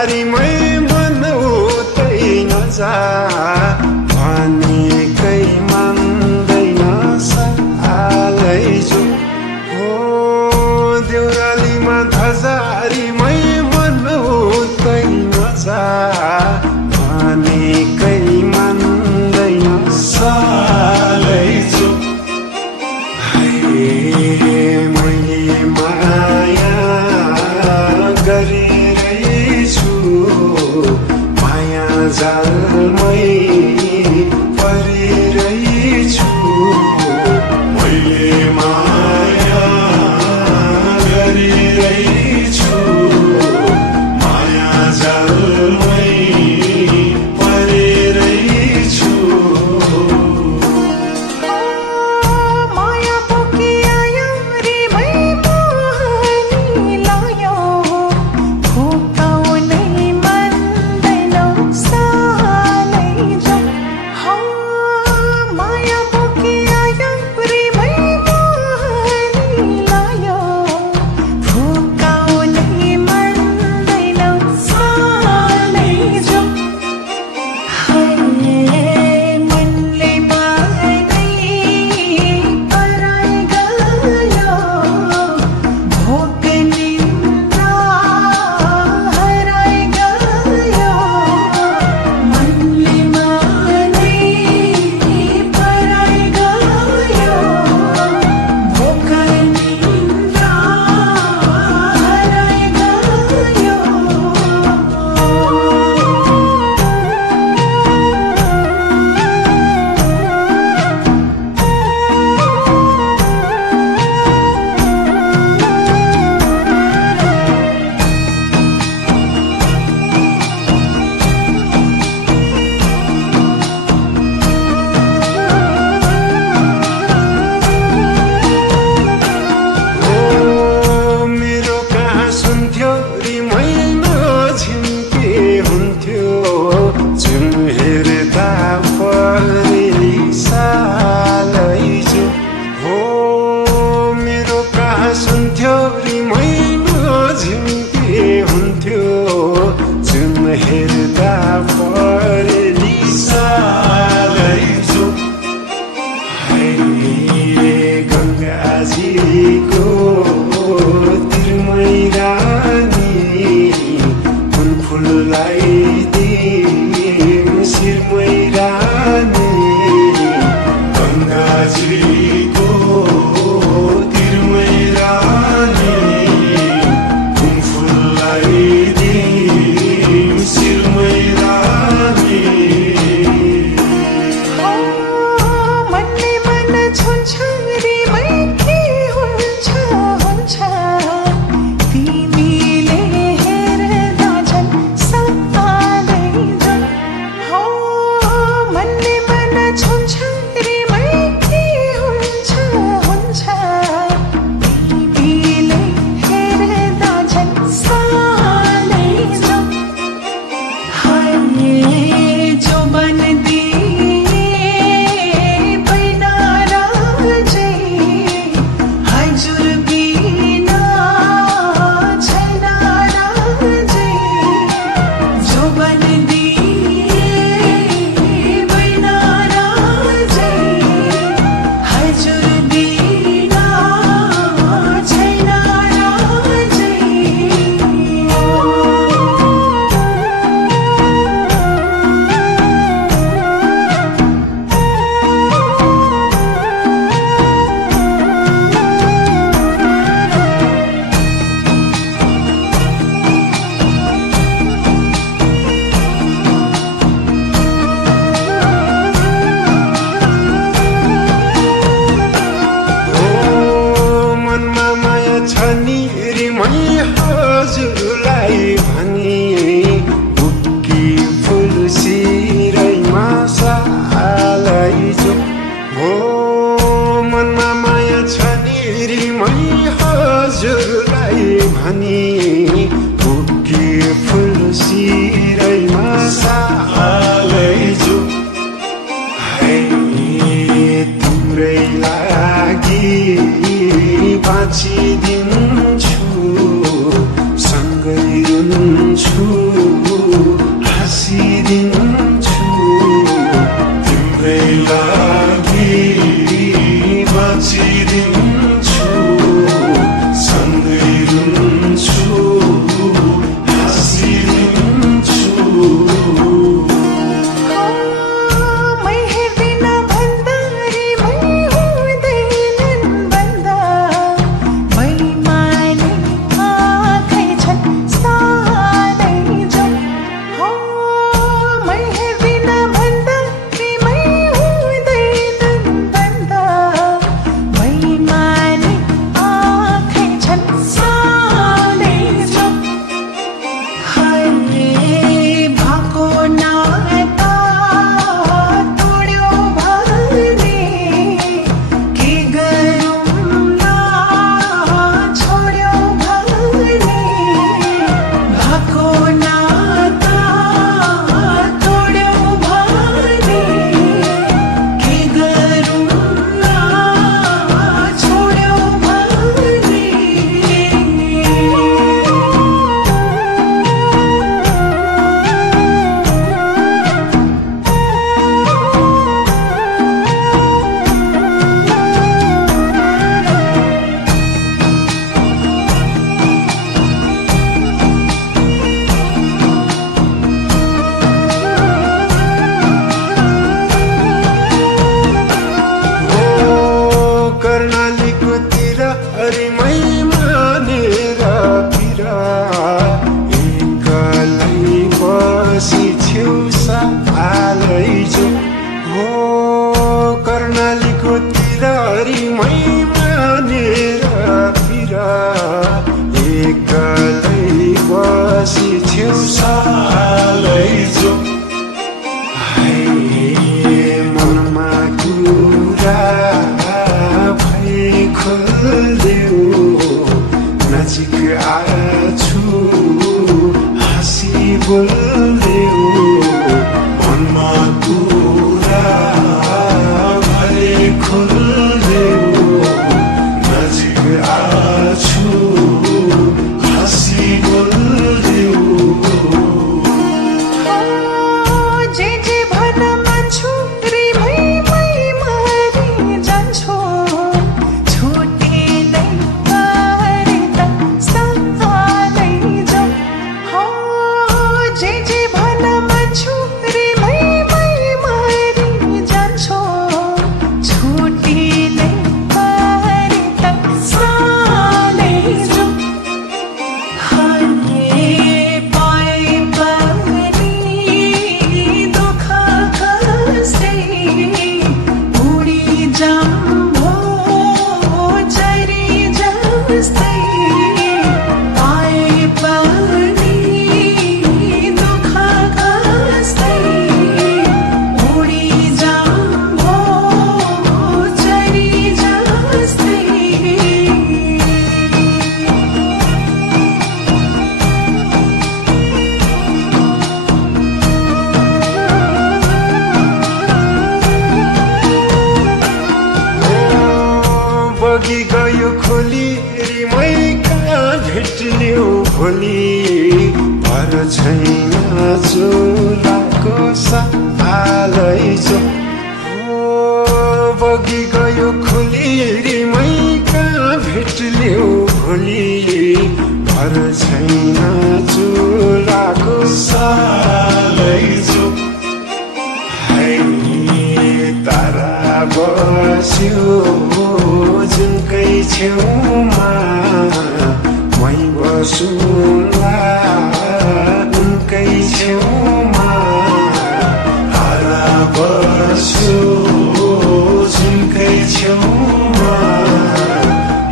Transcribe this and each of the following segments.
धजारीमै मन उतै नजा भनेकै मान्दैन सालै जो हो देउरालीमा धजारीमै मन उतै नजा भनेकै मान्दैन सालै जो मैले माया गरिरहेछु माया जालमै परिरहेछु मैले माया गरिरहेछु माया जालमै परिरहेछु सुन्थ्यो रिमै नझिम्के हुन्थ्यो जुन हेर्दा परेली सालै जो गङ्गाजीको तिरमै रानी कुन फुललाई दिम शिरमै रानी गङ्गाजीको हजुरलाई भनी बुक्की फुल सिरैमा सालै जो हो मनमा माया छ नि रिमै हजुरलाई भनी बुक्की फुल सिरैमा सालै जो तिम्रै लागि बाँचिदिन्छु सँगै रुन्छु बाहिर एक्लै बसी छेउ सालै जो हो कर्णालीको तिररीमै मानेर फिर एक्लै बसी छेउ सालै जो मनमा कुरा भए खोल्देऊ नजिक आछु हाँसी बोल्देऊ मनमा कुरा भए खोल्देऊ नजिक आछु हाँसी बोल्देऊ बगी गयो खोली रिमै कहाँ भेट्ल्यौ भोलि भर छैन चुलाको सालै जो हो बगी गयो खोली रिमै कहाँ भेट्ल्यौ भोलि भर छैन चुलाको सालै जो तारा बस्यो जुनकै छेउमा मै बसुला उनकै छेउमा तारा बस्यो जुनकै छेउमा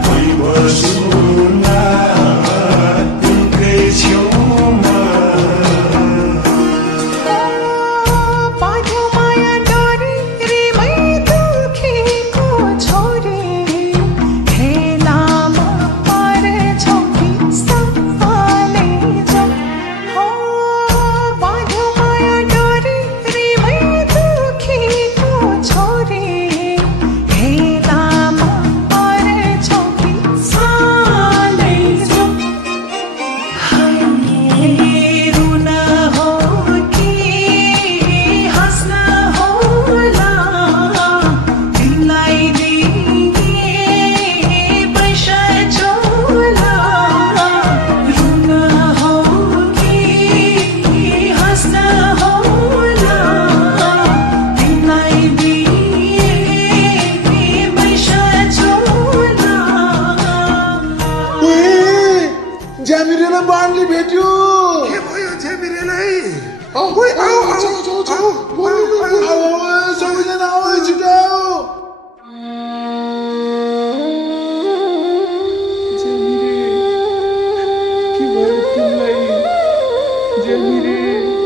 मै बसुला उनकै छेउमा ज्यामिरेलाई बाणले भेट्यो के भयो ज्यामिरेलाई सबैजना आऊ छिटो ज्यामिरे के भयो तिमीलाई ज्यामिरे